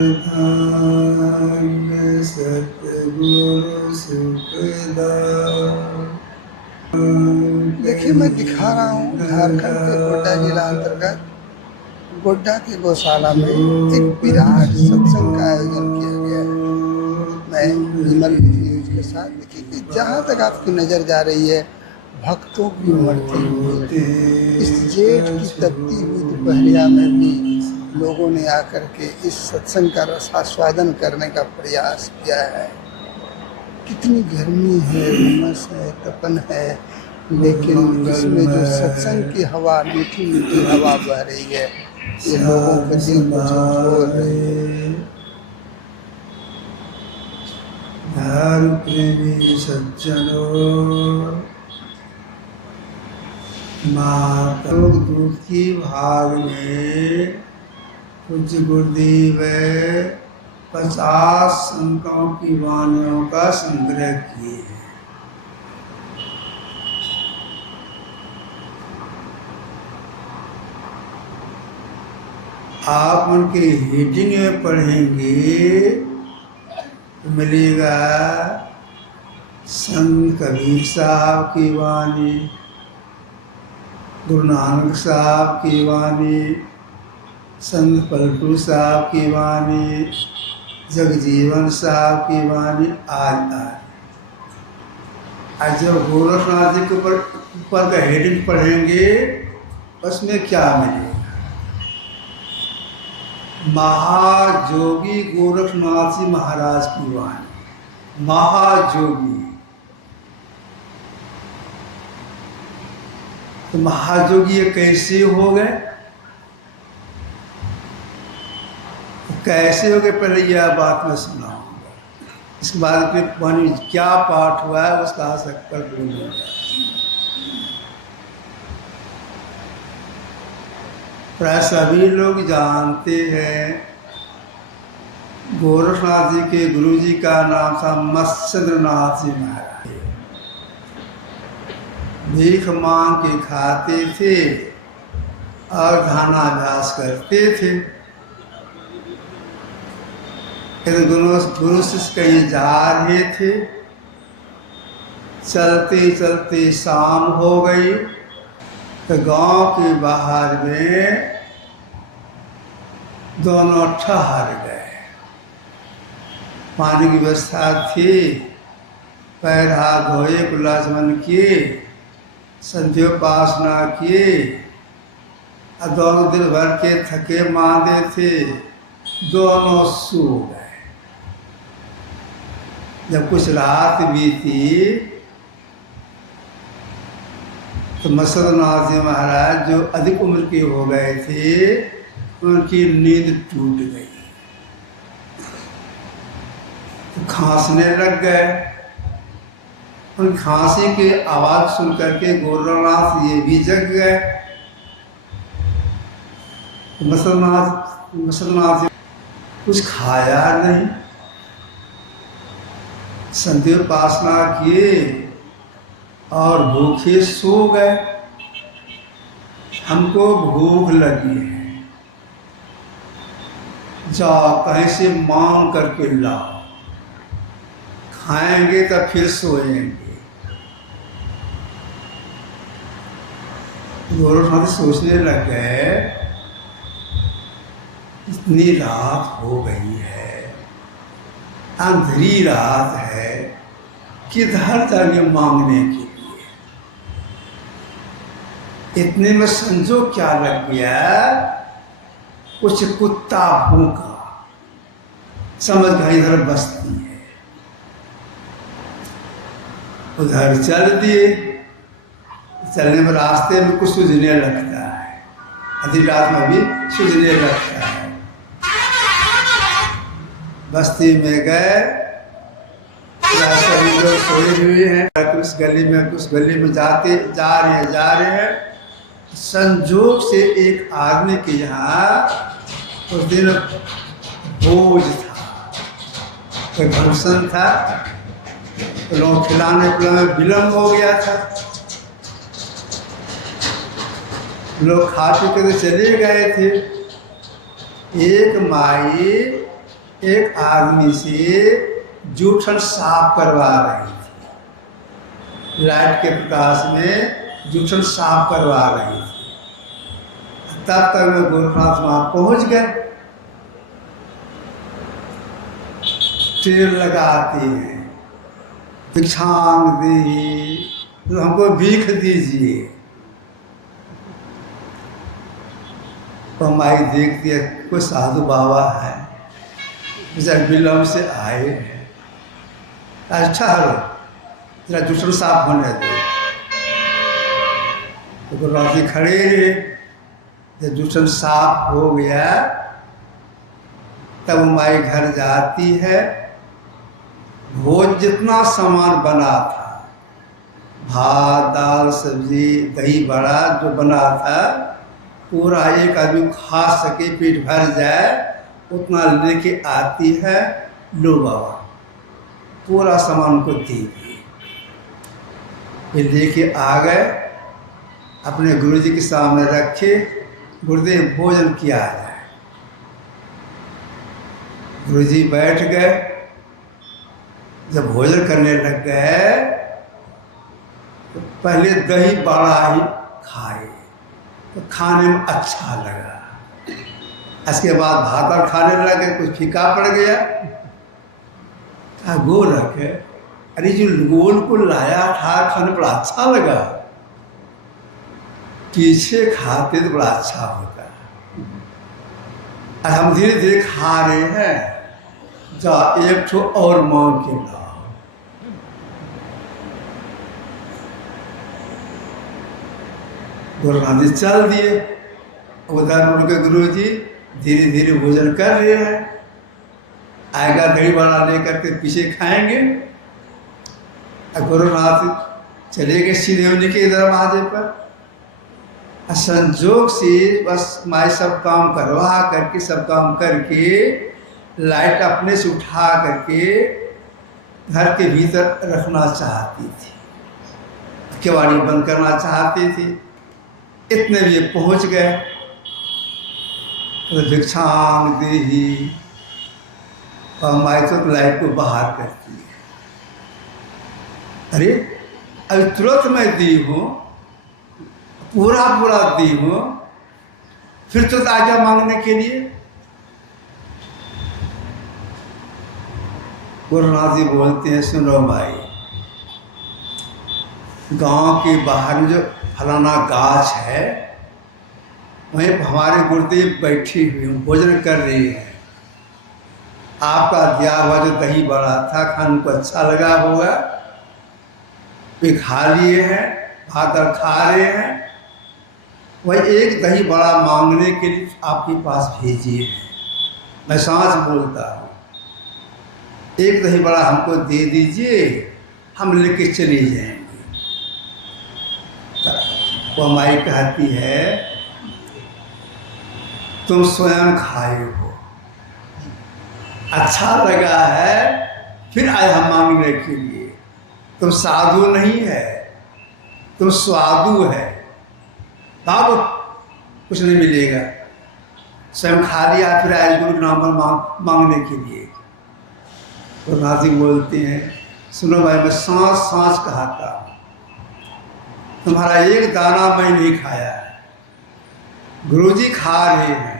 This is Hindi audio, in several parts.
धान्य सतगुरु सुखदायक। देखिए, मैं दिखा रहा हूँ झारखंड के गोड्डा जिला अंतर्गत गोड्डा के गौशाला में एक विराट सत्संग का आयोजन किया गया है। मैं विमल न्यूज के साथ, देखिए कि जहाँ तक आपकी नज़र जा रही है, भक्तों की उमड़ती हुई इस जेठ की तपती हुई दोपहरिया में भी लोगों ने आकर के इस सत्संग का रसास्वादन करने का प्रयास किया है। कितनी गर्मी है, उमस है, तपन है, लेकिन इसमें जो सत्संग की हवा, मीठी मीठी हवा बह रही है, ये लोगों के दिल को झकझोर रही है। धर्म प्रेमी सज्जनों, माता दूध की भाग में पूज्य गुरुदेव 50 संतों की वाणियों का संग्रह किए हैं। आप उनके हीटिंग में पढ़ेंगे तो मिलेगा संत कबीर साहब की वाणी, गुरु नानक साहब की वाणी, संत पलटू साहब की वाणी, जगजीवन साहब की वाणी आदि। आज जब गोरखनाथ जी के ऊपर का हेडिंग पढ़ेंगे उसमें क्या मिलेगा? महाजोगी गोरखनाथ जी महाराज की वाणी। महाजोगी तो महाजोगी ये कैसे हो गए? कैसे हो गए, पहले यह बात मैं सुनाऊंगा। इसके बाद फिर वाणी क्या पाठ हुआ है उसका आसक्त पर बोलूंगा। प्राय सभी लोग जानते हैं गोरखनाथ जी के गुरु जी का नाम था मत्स्येंद्रनाथ जी महाराज। भीख मांग के खाते थे और ध्यानाभ्यास करते थे। गुरु शिष्य कहीं जा रहे थे, चलते चलते शाम हो गई तो गांव के बाहर में दोनों ठहर गए। पानी की व्यवस्था थी, पैर हाथ धोए, कुलाचमन किए, संध्योपासना किए और दोनों दिन भर के थके मांदे थे, दोनों सो गए। जब कुछ रात बीती तो मत्स्येंद्रनाथ जी महाराज जो अधिक उम्र के हो गए थे, उनकी नींद टूट गई तो खांसने लग गए। उन खांसी की आवाज सुन करके गोरखनाथ ये भी जग गए। मत्स्येंद्रनाथ जी कुछ खाया नहीं, संध्योपासना किए और भूखे सो गए। हमको भूख लगी है, जाओ कहीं से मांग करके लाओ, खाएंगे तो फिर सोएंगे। गोरखनाथ सोचने लग गए, इतनी रात हो गई है, अंधेरी रात है, किधर जाएंगे मांगने के लिए? इतने में संजोग क्या लग गया, कुछ कुत्ता भूखा, समझ गए इधर बस्ती है, उधर चल दिए। चलने में रास्ते में कुछ सूझने लगता है, आधी रात में भी सूझने लगता है। बस्ती में गए, सभी लोग सोए हुए हैं, कुछ गली में जा रहे हैं। संजोग से एक आदमी के यहाँ उस दिन भोज था, कोई फंक्शन था, तो लोग खिलाने पिलाने में विलम्ब हो गया था। लोग खा पी के चले गए थे। एक माई एक आदमी से जूठन साफ करवा रही थी, लाइट के प्रकाश में जूठन साफ करवा रही थी। तब तक में गोरखनाथ वहाँ पहुँच गए। टेर लगाते हैं, भिक्षांग दी, तो हमको भीख दीजिए। तो माई देखती है कोई साधु बाबा है, बेचारे विलम्ब से आए हैं, अच्छा है जरा जूठन साफ होने दो। तो गोरखनाथ जी खड़े रहे। जब जूठन साफ हो गया तब माई घर जाती है। भोज जितना सामान बना था, भात दाल सब्जी दही बड़ा जो बना था, पूरा एक आदमी खा सके पेट भर जाए उतना लेके आती है। लो बाबा, पूरा सामान को दे दिए। फिर लेके आ गए, अपने गुरुजी के सामने रखे, गुरुदेव भोजन किया जाए। गुरुजी बैठ गए। जब भोजन करने लग गए तो पहले दही बड़ा ही खाए, तो खाने में अच्छा लगा। इसके बाद भात और खाने लगे, कुछ फीका पड़ गया। कहा गोरख, अरे जो गोल को लाया था खाने बड़ा अच्छा लगा, पीछे खाते तो बड़ा अच्छा होता। और हम धीरे धीरे खा रहे हैं, जा एक ठो और मांग के लाओ। गोरखनाथ जी चल दिए। उधर उनके गुरु जी धीरे धीरे भोजन कर रहे हैं। आएगा दही बड़ा लेकर के पीछे खाएंगे। और गोरखनाथ चले गए सीधे उनके दरवाजे पर। संजोग से बस माई सब काम करवा करके, सब काम करके, लाइट अपने से उठा करके घर के भीतर रखना चाहती थी, केवाड़ी बंद करना चाहती थी। इतने भी पहुंच गए तो भिक्षांग देही, और माई तो लाइट को बाहर करती है। अरे अभी तुरंत मैं दी हूँ, पूरा पूरा दी हूँ, फिर तो आज्ञा मांगने के लिए। गुरुनाथ जी बोलते हैं, सुनो भाई, गांव के बाहर में जो फलाना गाछ है, वहीं हमारे गुरुदेव बैठी हुई भोजन कर रही है। आपका दिया हुआ जो दही बड़ा था, खाने को अच्छा लगा होगा, वे खा लिए हैं, भात खा रहे हैं। वही एक दही बड़ा मांगने के लिए आपके पास भेजिए। मैं सांस बोलता हूँ, एक दही बड़ा हमको दे दीजिए, हम लेके चले जाएंगे। वो माई कहती है, तुम स्वयं खाए हो, अच्छा लगा है, फिर आए हम मांगने के लिए। तुम साधु नहीं है, तुम स्वादु है। बाबू कुछ नहीं मिलेगा, स्वयं खा लिया, फिर आए गुरु नाम पर मांगने के लिए। तो नाजी बोलते हैं, सुनो भाई, मैं सांस सांस कहता, तुम्हारा एक दाना मैं नहीं खाया है, गुरुजी खा रहे हैं,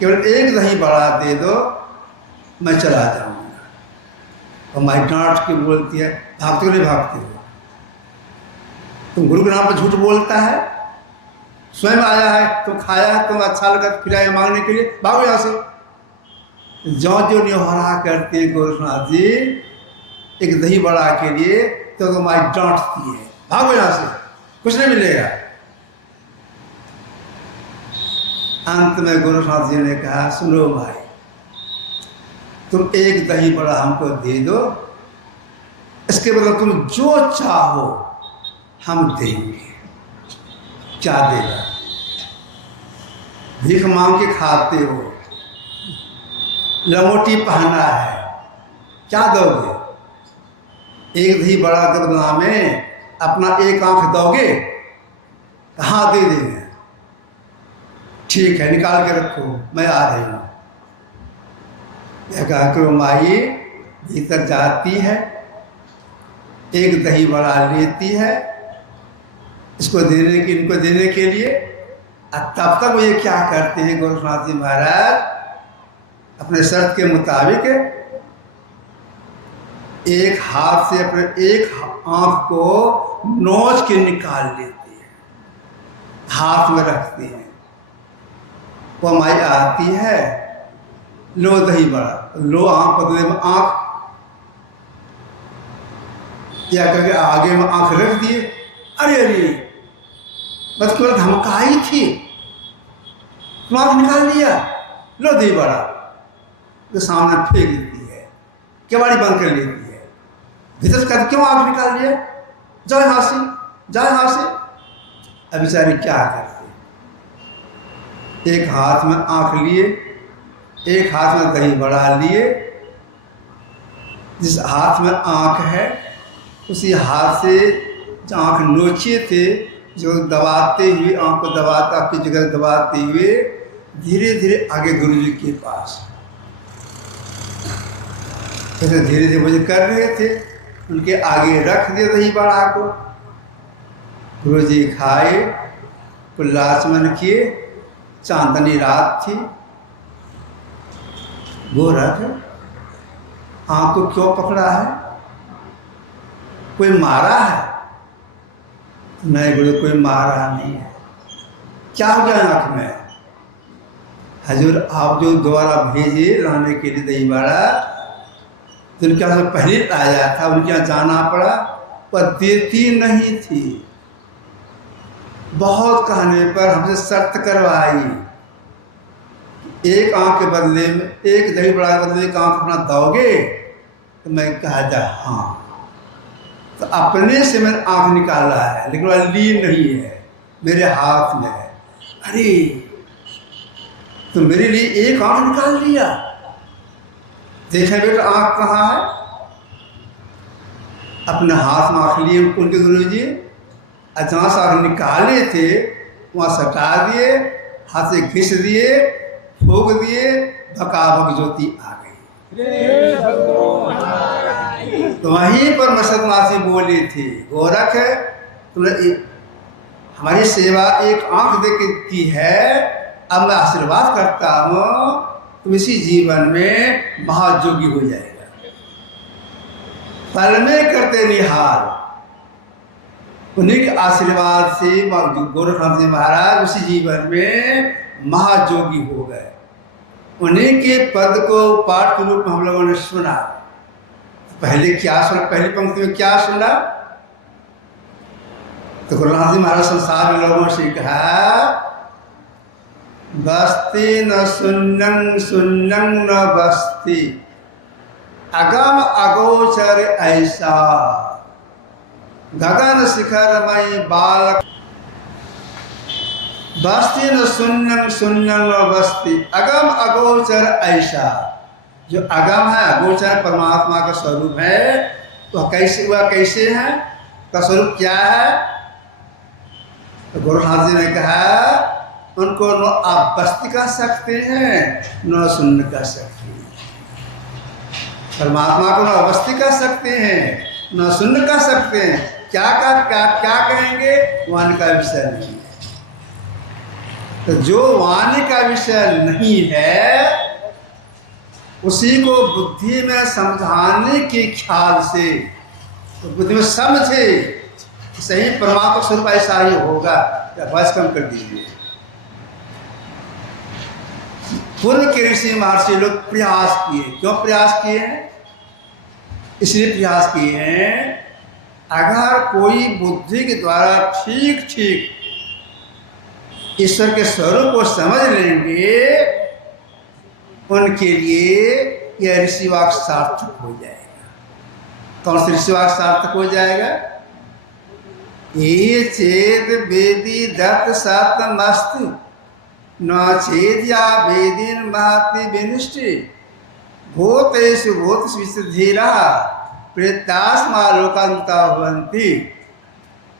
केवल एक दही बड़ा दे दो, मैं चला जाऊंगा। और माई डांट के बोलती है, भागते हो नहीं भागते हो, तुम गुरु के नाम पर झूठ बोलता है, स्वयं आया है, तुम खाया है, तुम अच्छा लगा खिलाया मांगने के लिए, भागो यहाँ से। जो जो निहरा करते गोरखनाथ जी एक दही बड़ा के लिए, तो माई डांटती है, भागो यहाँ से, कुछ नहीं मिलेगा। अंत में गोरखनाथ जी ने कहा, सुनो भाई, तुम एक दही बड़ा हमको दे दो, इसके बदले तुम जो चाहो हम देंगे। क्या देगा? भीख मांग के खाते हो, लंगोटी पहना है, क्या दोगे? एक दही बड़ा के बदला में अपना एक आंख दोगे? हाँ दे देंगे। ठीक है, निकाल के रखो, मैं आ रही हूँ। यह कहकर वो माई भीतर जाती है, एक दही बड़ा लेती है इसको देने के इनको देने के लिए। और तब तक वो ये क्या करते हैं गोरखनाथ जी महाराज अपने शर्त के मुताबिक एक हाथ से अपने एक आंख को नोच के निकाल लेते हैं, हाथ में रखते हैं। वो माई आती है, लो दही बड़ा, लो आंख बदले में आंख, क्या करके आगे में आंख रख दिए। अरे अरे बस केवल धमकाई थी, तुम आंख निकाल लिया, लो दही बड़ा, तो सामने फेंक देती है, केवाड़ी बंद कर लेती है। भीतर से कहते क्यों आंख निकाल लिया, जाओ यहाँ से, जाओ यहाँ से। अब बेचारे क्या करते, एक हाथ में आंख लिए, एक हाथ में दही बड़ा लिए। जिस हाथ में आंख है उसी हाथ से जो आंख नोचे थे, जो दबाते हुए आंख को दबाता आपकी जगह दबाते हुए धीरे धीरे आगे गुरु जी के पास, ऐसे धीरे धीरे मुझे कर रहे थे, उनके आगे रख दिया दही बड़ा को। गुरु जी खाए, कुल्लाचमन किए, चांदनी रात थी। गोरख आंख को क्यों पकड़ा है, कोई मारा है? नहीं गुरु, कोई मारा नहीं है। क्या हो गया आंख में? हजूर आप जो दोबारा भेजे लाने के लिए दही बड़ा, तो उनके यहाँ से पहले आया था, उनके यहाँ जाना पड़ा, पर देती नहीं थी। बहुत कहने पर हमसे शर्त करवाई, एक आंख के बदले में, एक दही बड़ा के बदले एक आंख अपना दोगे? तो मैं कहा जा हाँ। तो अपने से मैंने आंख निकाला है, लेकिन वह ली नहीं है, मेरे हाथ में है। अरे तो मेरे लिए एक आंख निकाल लिया, देखें बेटा आंख कहाँ है। अपने हाथ में आंख लिए उनके गुरु जी, जहाँ से आंख निकाले थे वहाँ सटा दिए, हाथ से घिस दिए, फूक दिए, भकाभक ज्योति आ गई। तो वहीं पर मसदनासी बोली थी, गोरख तुमने हमारी सेवा एक आंख दे के की है, अब मैं आशीर्वाद करता हूँ तुम इसी जीवन में महायोगी हो जाएगा। पल में करते निहाल, उन्हीं के आशीर्वाद से गोरखनाथ जी महाराज उसी जीवन में महायोगी हो गए। उन्हीं के पद को पाठ के रूप में हम लोगों ने सुना। पहले क्या सुना, पहली पंक्ति में क्या सुना? तो गोरखनाथ जी महाराज संसार में लोगों से कहा, बस्ती न शून्यं शून्यं न बस्ती, अगम अगोचर ऐसा, गगन शिखरमय बालक। बस्ती न शून्यं शून्यं न बस्ती, अगम अगोचर ऐसा। जो अगम है, अगोचर परमात्मा का स्वरूप है, तो कैसे वह कैसे है, का स्वरूप क्या है? तो गोरखनाथ जी ने कहा उनको न आप बस्ती कह सकते हैं, न शून्य कह सकते हैं। परमात्मा को न अवस्थी कह सकते हैं, न शून्य कह सकते हैं। क्या कहेंगे? वाणी का विषय नहीं है। तो जो वाणी का विषय नहीं है उसी को बुद्धि में समझाने के ख्याल से, तो बुद्धि में समझे सही परमात्मा स्वरूप ऐसा ही होगा। या बस कम कर दीजिए। पूर्व के ऋषि महर्षि लोग प्रयास किए, क्यों प्रयास किए हैं? इसलिए प्रयास किए हैं, अगर कोई बुद्धि के द्वारा ठीक ठीक ईश्वर के स्वरूप को समझ लेंगे, उनके लिए यह ऋषिवाक सार्थक हो जाएगा। कौन सा ऋषिवाक सार्थक हो जाएगा? ये चेत वेदी दत्त सतमस्त, न चेत या वेदीन महति विनिष्टि, भूतेषु भूतेषु विशुद्धिरा प्रेतास्मा लोकांता भवन्ति।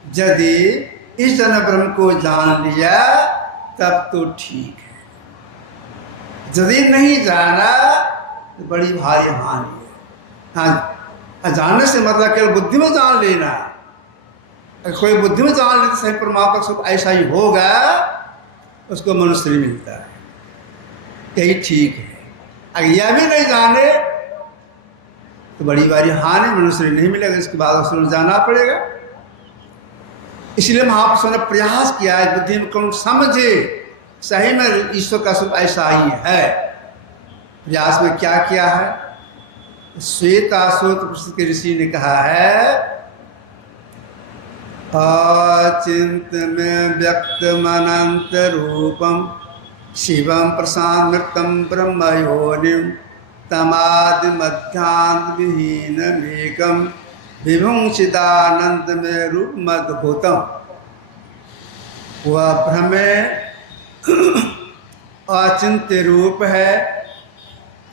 यदि इस जन ब्रह्म को जान लिया तब तो ठीक है, यदि नहीं जाना तो बड़ी भारी हानि है। हाँ, जानने से मतलब केवल बुद्धि में जान लेना। अगर कोई बुद्धि में जान ले तो सही परमात्मा सुख ऐसा ही होगा, उसको मनुष्य नहीं मिलता है, यही ठीक है। अगर यह भी नहीं जाने तो बड़ी बारी हानि, मनुष्य नहीं मिलेगा, इसके बाद उसको जाना पड़ेगा। इसलिए महापुरुषों ने प्रयास किया है बुद्धि में कौन समझे सही में ईश्वर का सुख ऐसा ही है। प्रयास में क्या किया है? श्वेताश्वत पुस्तक के ऋषि ने कहा है, अचिंत में व्यक्त मनंत रूपम शिवम प्रशांतम ब्रह्म योनिम तमादि मध्यांत विहीनमेकम विभुंसिदानंद में रूप मद्भुतम। वह ब्रह्म अचिंत्य रूप है,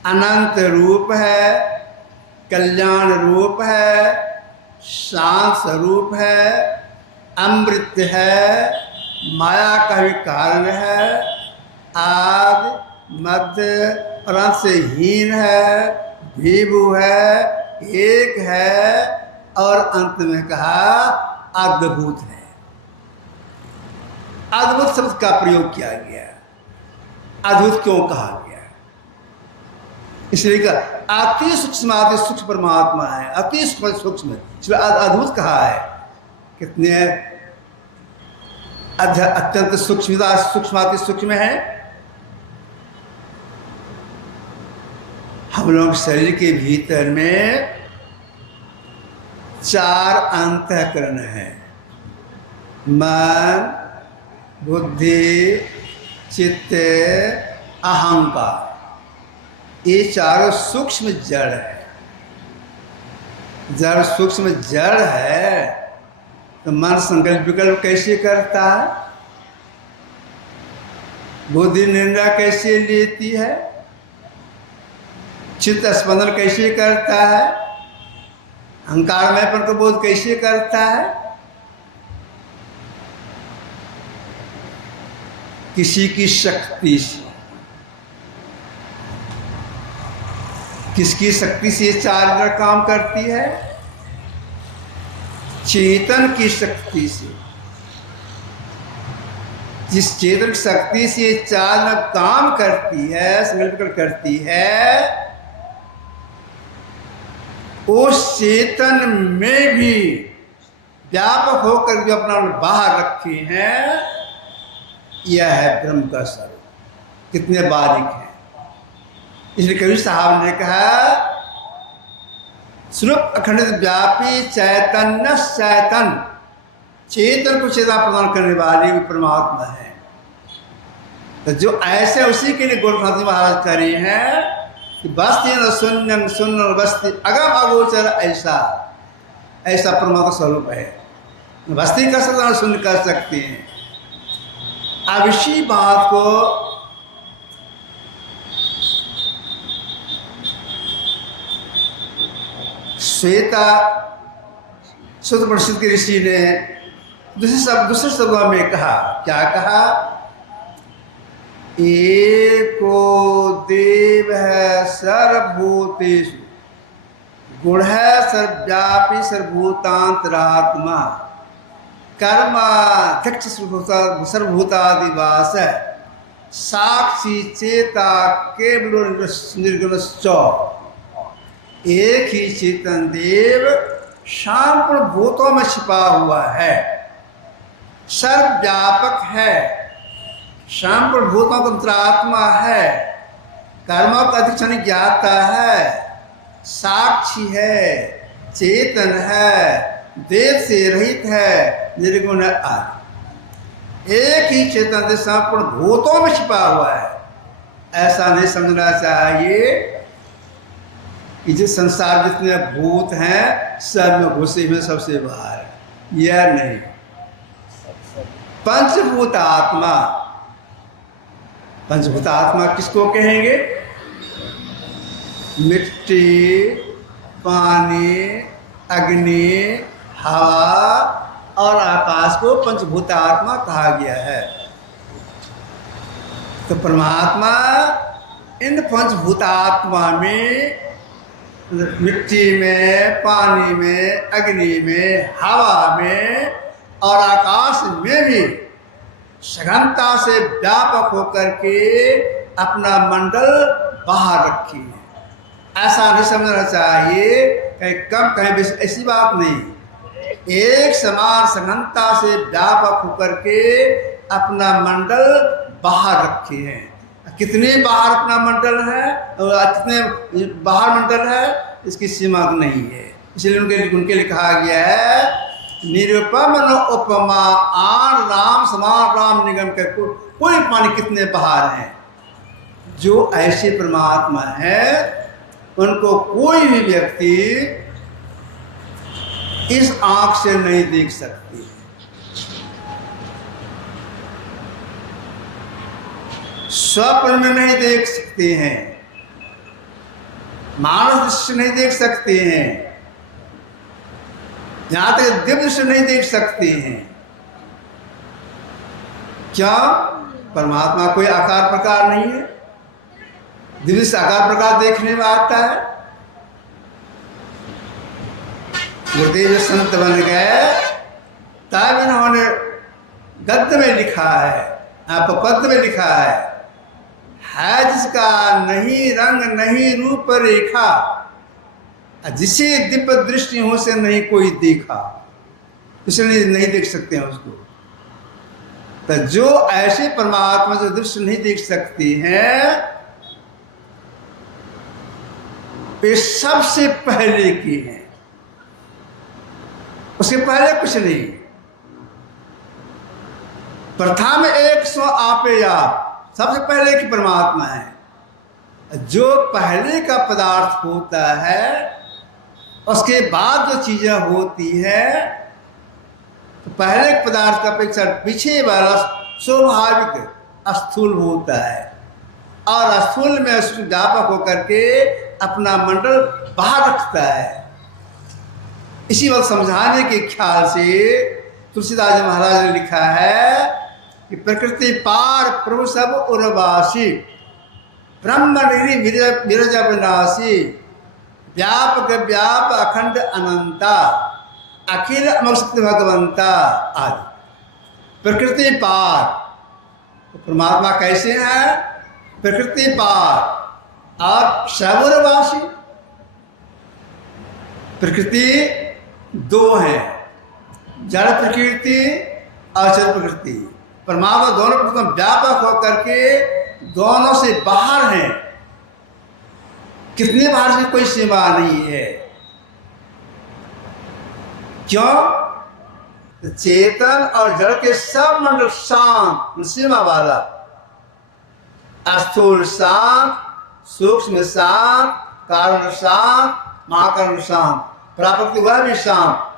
अनंत रूप है, कल्याण रूप है, शांत स्वरूप है, अमृत है, माया का भी कारण है, आदि मध्य और अंत से हीन है, विभु है, एक है, और अंत में कहा अद्भुत है। अद्भुत शब्द का प्रयोग किया गया। अद्भुत क्यों कहा गया? इसलिए कहा अति सूक्ष्म परमात्मा है, अति सूक्ष्म, इसलिए अद्भुत कहा है। कितने अत्यंत सूक्ष्म सूक्ष्म है। हम लोग शरीर के भीतर में 4 अंतःकरण है, मन, बुद्धि, चित्त, अहंकार। ये चारों सूक्ष्म जड़ है। जड़ सूक्ष्म जड़ है तो मन संकल्प विकल्प कैसे करता है? बुद्धि निर्णय कैसे लेती है? चित्त स्पंदन कैसे करता है? अहंकार में पर को बोध कैसे करता है? किसी की शक्ति से। किसकी शक्ति से ये 4 इंद्रियां काम करती है? चेतन की शक्ति से। जिस चेतन की शक्ति से ये 4 इंद्रियां काम करती है, संकल्प करती है, उस चेतन में भी व्यापक होकर जो अपना बाहर रखे हैं, यह है ब्रह्म का स्वरूप। कितने बारीक है। इसलिए कवि साहब ने कहा, स्वरूप अखंडित व्यापी चैतन्य चैतन, चेतन को चेतना प्रदान करने वाले परमात्मा है। तो जो ऐसे उसी के लिए गोरखनाथ महाराज कर रहे हैं कि बस्ती न शून्य शून्य बस्ती अगम अगोचर, ऐसा परमात्मा स्वरूप है। बस्ती कर सकते हैं, शून्य कर सकते हैं। अब इसी बात को श्वेता शुद्ध प्रसिद्ध के ऋषि ने दूसरे शब्दों में कहा। क्या कहा? एको देव है सर्वभूतेषु, गुण है सर्वव्यापी सर्वभूतांतरात्मा, कर्माध्यक्ष सर्वभूतादिवास, साक्षी चेता केवल निर्गुणश्च। एक ही चेतन देव संपूर्ण भूतों में छिपा हुआ है, सर्वव्यापक है, संपूर्ण भूतों का अंतरात्मा है, कर्मों का अधिक्षण ज्ञाता है, साक्षी है, चेतन है, देह से रहित है, निर्गुण आदि। एक ही चेतन देव संपूर्ण भूतों में छिपा हुआ है। ऐसा नहीं समझना चाहिए कि जिस संसार जितने भूत हैं सब में घुसे हुए सबसे बाहर है, यह नहीं। पंचभूत आत्मा, पंचभूत आत्मा किसको कहेंगे? मिट्टी, पानी, अग्नि, हवा और आकाश को पंचभूत आत्मा कहा गया है। तो परमात्मा इन पंचभूतात्मा में, मिट्टी में, पानी में, अग्नि में, हवा में और आकाश में भी सघनता से व्यापक होकर के अपना मंडल बाहर रखी है। ऐसा नहीं समझना चाहिए कहीं कम कहीं बेसी, ऐसी बात नहीं। एक समान सघनता से व्यापक होकर के अपना मंडल बाहर रखे हैं। कितने बाहर अपना मंडल है और कितने बाहर मंडल है, इसकी सीमा नहीं है। इसलिए उनके लिए कहा गया है निरुपम न उपमा, आन राम समान राम निगम के कोई पानी कितने बाहर हैं। जो ऐसे परमात्मा है उनको कोई भी व्यक्ति इस आंख से नहीं देख सकती, स्वप्न में नहीं देख सकते हैं, मानस दृष्टि नहीं देख सकते हैं, यहां तक दिव्य दृष्टि नहीं देख सकते हैं। क्या परमात्मा कोई आकार प्रकार नहीं है? दिव्य से आकार प्रकार देखने में आता है। गुरुदेव संत बन गए तब इन्होंने गद्य में लिखा है, पद्य में लिखा है जिसका नहीं रंग नहीं रूप रेखा, जिसे दिव्य दृष्टि हो से नहीं कोई देखा, इसलिए नहीं देख सकते हैं उसको। तो जो ऐसे परमात्मा जो दृश्य नहीं देख सकती हैं, वे सबसे पहले की हैं, उसके पहले कुछ नहीं। प्रथम एक सो आपे आप, सबसे पहले की परमात्मा है। जो पहले का पदार्थ होता है उसके बाद जो चीजें होती है, तो पहले के पदार्थ का अपेक्षा पीछे वाला स्वाभाविक स्थूल होता है, और स्थूल में उसको व्यापक होकर के अपना मंडल बाहर रखता है। इसी वक्त समझाने के ख्याल से तुलसीदास जी महाराज ने लिखा है कि प्रकृति पार प्रभु सब उर्वासी, ब्रह्म निरी विरज विनाशी, व्यापक व्याप अखंड अनंता, अखिल अमरशक्ति भगवंता आदि। प्रकृति पार, तो परमात्मा कैसे हैं? प्रकृति पार और सर्ववासी। प्रकृति दो है, जड़ प्रकृति और चर प्रकृति। परमात्मा दोनों प्रथम व्यापक होकर के दोनों से बाहर हैं। कितने बाहर से कोई सीमा नहीं है। क्यों? चेतन और जड़ के सब मंडल शांत, सीमा वाला, स्थूल शांत, सूक्ष्म शांत, कारण शांत, महाकारण शांत, प्राकृति वह भी शांत,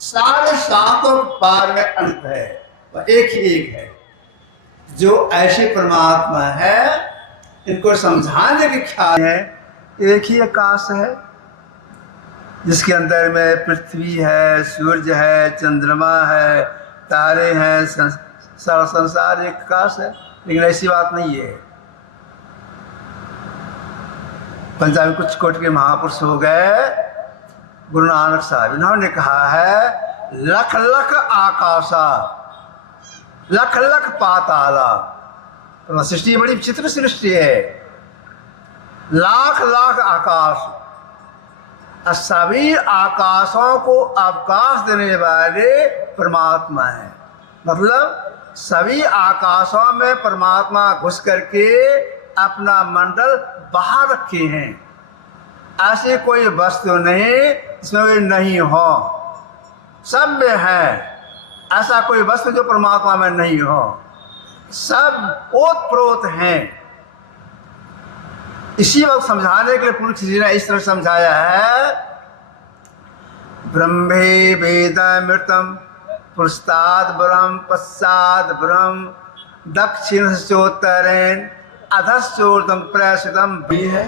सारे शांतों पार में अंत है, वह एक ही एक है। जो ऐसे परमात्मा है, इनको समझाने के ख्याल है। एक ही आकाश है जिसके अंदर में पृथ्वी है, सूर्य है, चंद्रमा है, तारे हैं, सारा संसार एक आकाश है। लेकिन ऐसी बात नहीं है। पंजाब में कुछ कोटि के महापुरुष हो गए, गुरु नानक साहब, इन्होंने कहा है लख लख आकाशा लख लख पाताला। तो सृष्टि बड़ी विचित्र सृष्टि है। लाख लाख आकाश, सभी आकाशों को अवकाश देने वाले परमात्मा है। मतलब सभी आकाशों में परमात्मा घुस करके अपना मंडल बाहर रखे हैं। ऐसे कोई वस्तु नहीं इसमें वे नहीं हो, सब में है। ऐसा कोई वस्तु जो परमात्मा में नहीं हो, सब ओतप्रोत हैं। इसी वक्त समझाने के लिए पुरुष जी ने इस तरह समझाया है, ब्रह्मे वेदमृतम पुरस्ताद ब्रह्म पश्चात ब्रह्म दक्षिण चोत्तरेण अधश्चोर्धम प्रसितम भी है।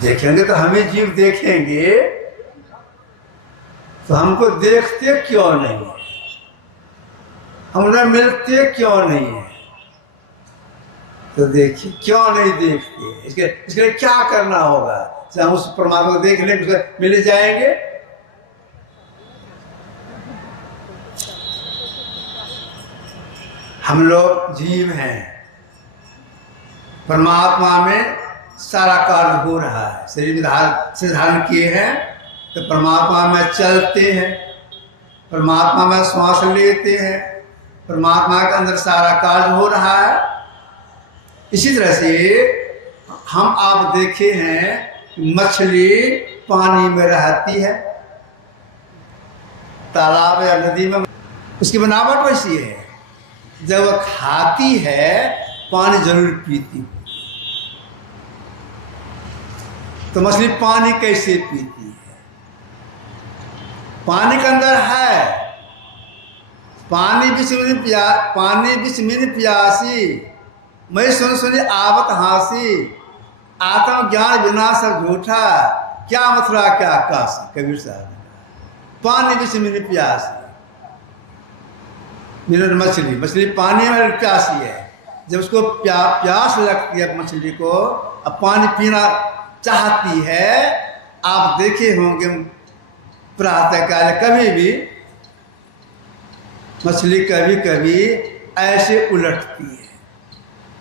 देखेंगे तो हमें जीव देखेंगे तो हमको देखते क्यों नहीं, हम उन्हें मिलते क्यों नहीं है? तो देखिए क्यों नहीं देखते, इसके लिए क्या करना होगा? हम उस परमात्मा को देख लें, उसको मिल जाएंगे। हम लोग जीव हैं, परमात्मा में सारा कार्य हो रहा है। शरीर से धारण किए हैं तो परमात्मा में चलते हैं, परमात्मा में श्वास लेते हैं, परमात्मा के अंदर सारा कार्य हो रहा है। इसी तरह से हम आप देखे हैं मछली पानी में रहती है, तालाब या नदी में, उसकी बनावट वैसी है। जब वह खाती है पानी जरूर पीती है। तो मछली पानी कैसे पीती है? पानी के अंदर है, पानी विष मिन प्यासी, मैं सुनी आवत हासी, आत्म ज्ञान बिना सब झूठा, क्या मथुरा क्या काशी। कबीर साहब ने पानी विष मिन प्यासी। मछली पानी में प्यासी है। जब उसको प्यास लगती है मछली को, अब पानी पीना चाहती है। आप देखे होंगे प्रातःकाल कभी भी मछली कभी कभी ऐसे उलटती है,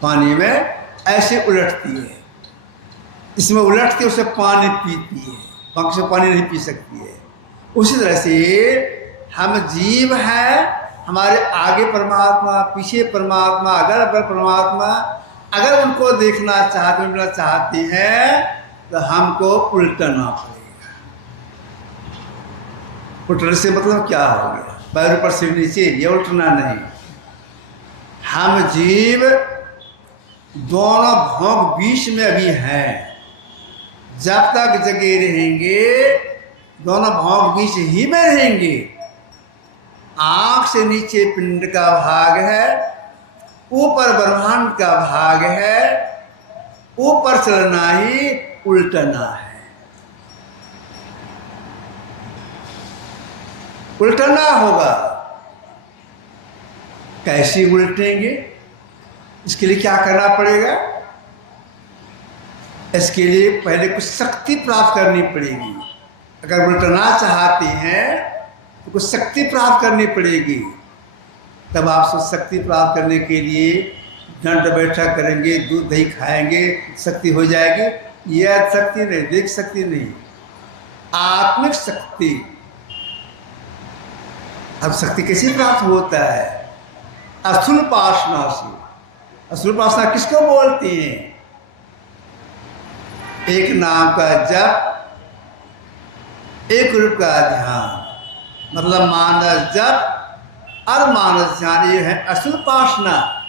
पानी में ऐसे उलटती है, इसमें उलटती है, उसे पानी पीती है, बाकी से पानी नहीं पी सकती है। उसी तरह से हम जीव हैं, हमारे आगे परमात्मा, पीछे परमात्मा, अगल बगल परमात्मा। अगर उनको देखना चाहते हैं तो हमको उल्टना पड़ेगा। उल्टने से मतलब क्या हो गया? पैर ऊपर सिर नीचे, ये उल्टना नहीं। हम जीव दोनों भोग बीच में अभी हैं। जब तक जगे रहेंगे दोनों भोग बीच ही में रहेंगे। आंख से नीचे पिंड का भाग है, ऊपर ब्रह्मांड का भाग है। ऊपर चलना ही उल्टना है। उल्टना होगा। कैसे उल्टेंगे? इसके लिए क्या करना पड़ेगा? इसके लिए पहले कुछ शक्ति प्राप्त करनी पड़ेगी। अगर उल्टना चाहते हैं तो कुछ शक्ति प्राप्त करनी पड़ेगी। तब आप शक्ति प्राप्त करने के लिए दंड बैठक करेंगे, दूध दही खाएंगे, शक्ति हो जाएगी। यह शक्ति नहीं, देख शक्ति नहीं, आत्मिक शक्ति। अब शक्ति कैसे प्राप्त होता है? अस्थूल उपासना से। अस्थूल उपासना किसको बोलते हैं? एक नाम का जप, एक रूप का ध्यान, मतलब मानस जप और मानस ध्यान, ये है अस्थूल उपासना।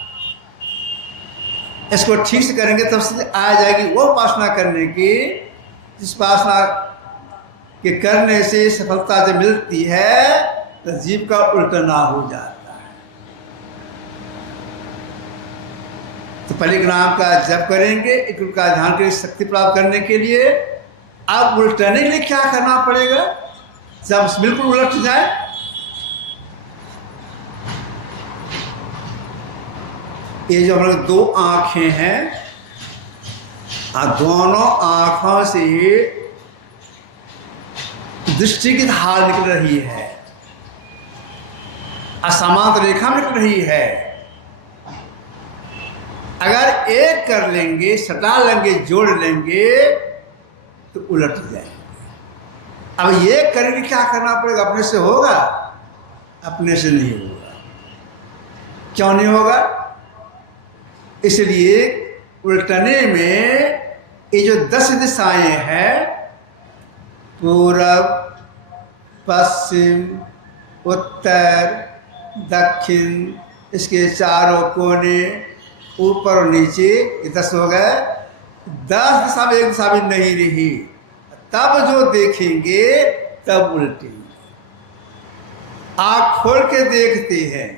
इसको ठीक से करेंगे तब से आ जाएगी वो उपासना करने की, जिस उपासना के करने से सफलता जब मिलती है तो जीव का उल्टना हो जाता है। तो पहले एक नाम का जप करेंगे, एक रूप का ध्यान करेंगे शक्ति प्राप्त करने के लिए। अब उल्टने के लिए क्या करना पड़ेगा? जब बिल्कुल उलट जाए, ये जो हम लोग दो आंखें हैं, दोनों आंखों से दृष्टि की धार निकल रही है, असमांतर रेखा निकल रही है। अगर एक कर लेंगे, सटा लेंगे, जोड़ लेंगे तो उलट जाएंगे। अब ये करेंगे, क्या करना पड़ेगा? अपने से होगा? अपने से नहीं होगा। क्यों नहीं होगा? इसलिए उल्टने में ये जो 10 दिशाएं हैं, पूरब, पश्चिम, उत्तर, दक्षिण, इसके चारों कोने, ऊपर और नीचे, ये 10 हो गए। 10 दिशा में एक दिशा भी नहीं रही। तब जो देखेंगे तब उल्टेंगे। आँख खोल के देखते हैं,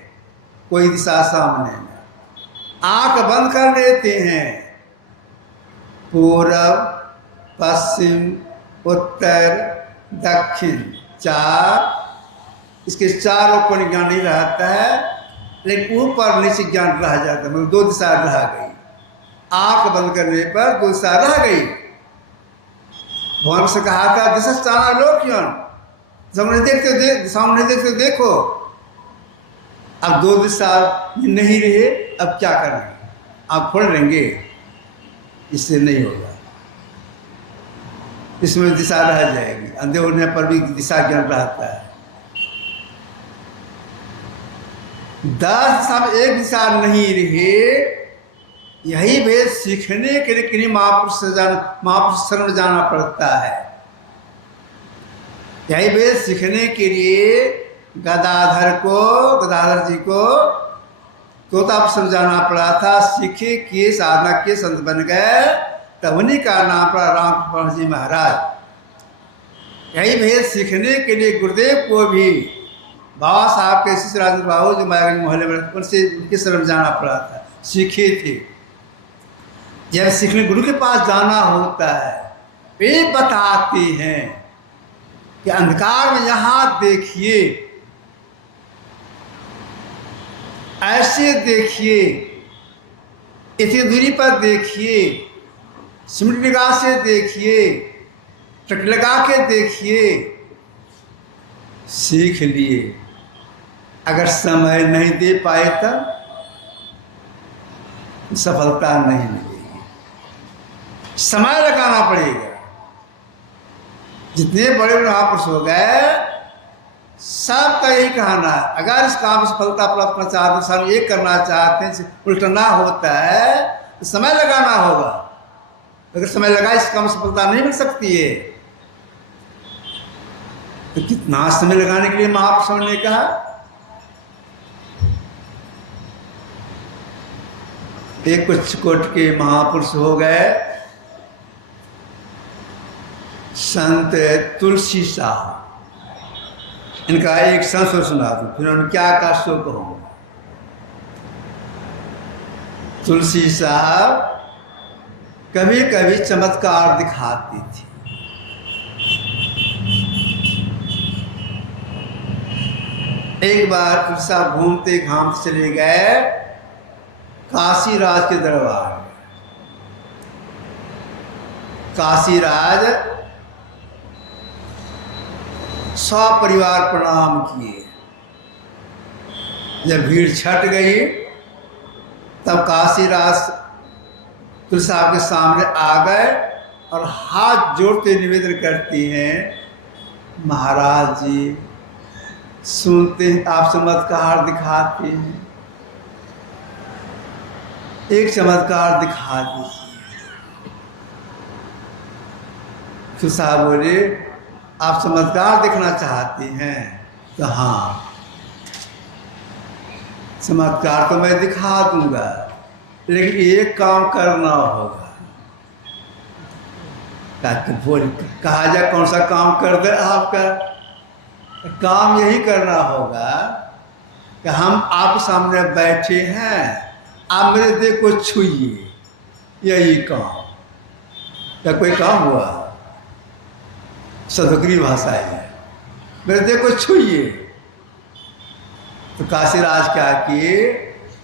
कोई दिशा सामने में, आँख बंद कर लेते हैं, पूरब, पश्चिम, उत्तर, दक्षिण, 4, इसके चारों कोने ज्ञान नहीं रहता है, लेकिन ऊपर नीचे ज्ञान रह जाता है, मतलब 2 दिशा रह गई। आंख बंद करने पर दो दिशा रह गई। भगवान से कहा था दिशा चाना लो क्यों, सामने देखते सामने देखते देखो। अब दो दिशा नहीं रहे, अब क्या करेंगे, आप खोल लेंगे, इससे नहीं होगा, इसमें दिशा रह जाएगी। अंधे होने पर भी दिशा ज्ञान रहता है। 10 दिशा में एक दिशा नहीं रहे, यही भेद सीखने के लिए किन्हीं महापुरुष शरण जाना पड़ता है। यही भेद सीखने के लिए गदाधर जी को तोतापुर जाना पड़ा था। सीखे किए, साधना के संत बन गए, तब उन्हीं का नाम पड़ा रामकृपाल जी महाराज। यही भेद सीखने के लिए गुरुदेव को भी बाबा साहब के शिष्य राजेंद्र बाबू जो मायागंज मोहल्ले में उनके शरण जाना पड़ा था, सीखे थे। जब सीखने गुरु के पास जाना होता है, वे बताते हैं कि अंधकार में यहाँ देखिए, ऐसे देखिए, इतनी दूरी पर देखिए, सिमट निगाह से देखिए, टक लगा के देखिए, सीख लिए। अगर समय नहीं दे पाए तब सफलता नहीं मिलेगी, समय लगाना पड़ेगा। जितने बड़े महापुरुष हो गए, सबका यही कहना है, अगर इस काम में सफलता प्राप्त करना चाहते हैं, सब ये करना चाहते हैं, उल्टना होता है तो समय लगाना होगा। अगर समय लगा इस काम में सफलता नहीं मिल सकती है, तो कितना समय लगाने के लिए महापुरुषों ने कहा। एक कुछ कोट के महापुरुष हो गए संत तुलसी साहब। इनका एक संस्कृत सुना दूं, फिर उन्होंने क्या कहा सो कहूँगा। तुलसी साहब कभी कभी चमत्कार दिखाती थी। एक बार तुलसी साहब घूमते घामते चले गए काशीराज के दरबार में। काशीराज सपरिवार प्रणाम किए। जब भीड़ छट गई तब काशीराज तुलसी साहब के सामने आ गए और हाथ जोड़ते निवेदन करती हैं, महाराज जी सुनते हैं आप चमत्कार दिखाते हैं, एक चमत्कार दिखा दीजिए। तुलसी साहब बोले आप चमत्कार देखना चाहते हैं तो हाँ, चमत्कार तो मैं दिखा दूंगा, लेकिन एक काम करना होगा। बोल कहा जाए कौन सा काम कर दे आपका? काम यही करना होगा कि हम आप सामने बैठे हैं, आप मेरे देह को छूइए, यही काम। क्या कोई काम हुआ? सदगरी भाषा है, मेरे देह को छूइए। तो काशीराज क्या किए,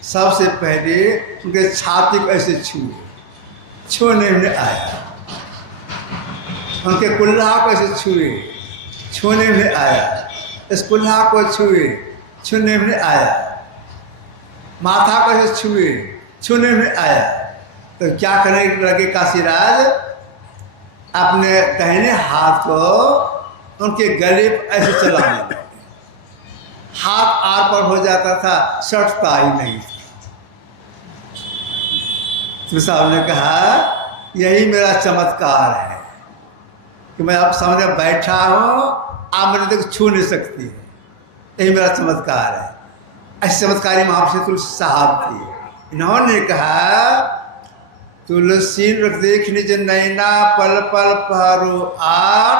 सबसे पहले उनके छाती को ऐसे छुए, छूने में आया। उनके कुल्हा को ऐसे छुए, छूने में आया। इस कुल्हा को छुए, छूने में आया। माथा को ऐसे छुए, छूने में आया। तो क्या करने लगे काशीराज, अपने दाहिने हाथ को उनके गले पर ऐसे चलाने लगे। हाथ आर पर हो जाता था, सटता ही नहीं। तो साहब ने कहा यही मेरा चमत्कार है कि मैं आप सामने बैठा हूँ, आप मेरे को छू नहीं सकती है, यही मेरा चमत्कार है। ऐसे चमत्कारी महापुरुष तुलसी साहब थे। इन्होंने कहा तुलसी देख निज नैना पल पल पहरो आठ,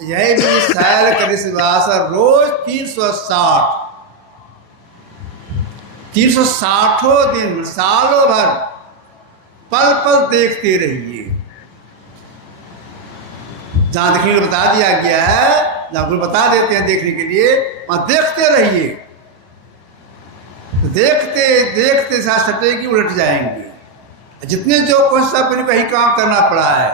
यही भी सैल करिश्वास रोज 360 दिन सालों भर पल पल देखते रहिए। जहाँ देखने को बता दिया गया है, जहाँ गुरु बता देते हैं देखने के लिए, वहाँ देखते रहिए। तो देखते देखते साथ सटेगी उलट जाएंगे। जितने जो कोशिश अपने को ही काम करना पड़ा है।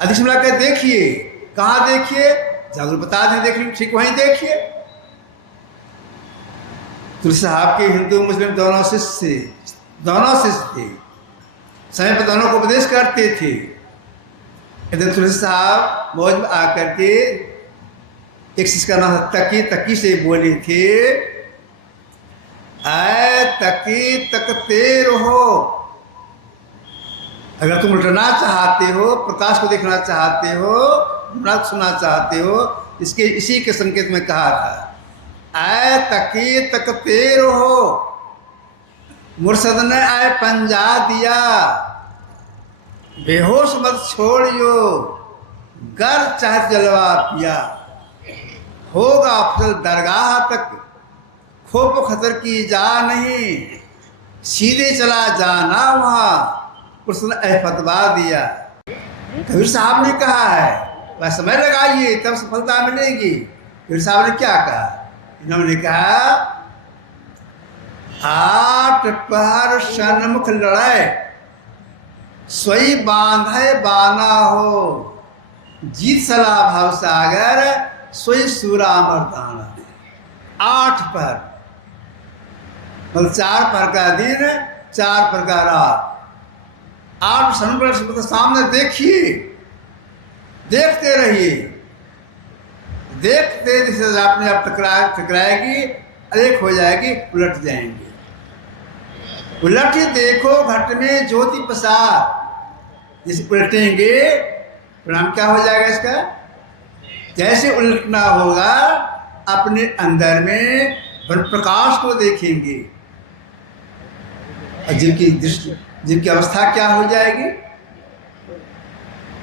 अध्यक्ष मिला के देखिए, कहाँ देखिए, जरूर बता दें, देखिए ठीक वहीं देखिए। तुलसी साहब के हिंदू मुस्लिम दोनों शिष्य थे, समय पर दोनों को उपदेश करते थे। इधर तुलसी साहब मौज में आकर के एक शिष्य का नाम तकी से बोले थे, ऐ तकी तकते रहो, अगर तुम उल्टना चाहते हो, प्रकाश को देखना चाहते हो, मृत सुनना चाहते हो, इसी के संकेत में कहा था, ऐ तकी तकते रहो, मुर्शद ने ऐ पंजा दिया, बेहोश मत छोड़ियो, गर चाहे जलवा पिया, होगा अफजल दरगाह तक, खोप खतर की जा नहीं, सीधे चला जाना वहाँ, उसने फतवा दिया। कबीर साहब ने कहा है, वह समय लगाइए तब सफलता मिलेगी। कबीर साहब ने क्या कहा? इन्होंने कहा, 8 पहर सन्मुख लड़ाए, सोई बांधे बाना हो, जीत सला भाव सागर, सोई सूरा मर्दाना। 8 पहर मतलब 4 पहर का दिन, 4 पहर का रात। 8 सन्मुख सामने देखिए, देखते रहिए, देखते जैसे आपने आप टकराएगी, एक हो जाएगी, उलट जाएंगे। उलट देखो घट में ज्योति प्रसाद, जैसे उलटेंगे परिणाम क्या हो जाएगा इसका? जैसे उलटना होगा, अपने अंदर में प्रकाश को देखेंगे, और जिनकी अवस्था क्या हो जाएगी?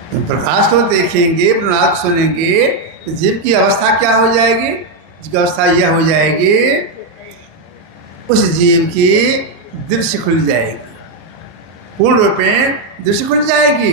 तो प्रकाश को देखेंगे, प्रणाम सुनेंगे, तो जीव की अवस्था क्या हो जाएगी? जिसकी अवस्था यह हो जाएगी, उस जीव की दृष्टि खुल जाएगी, पूर्ण रूप में दृष्टि खुल जाएगी।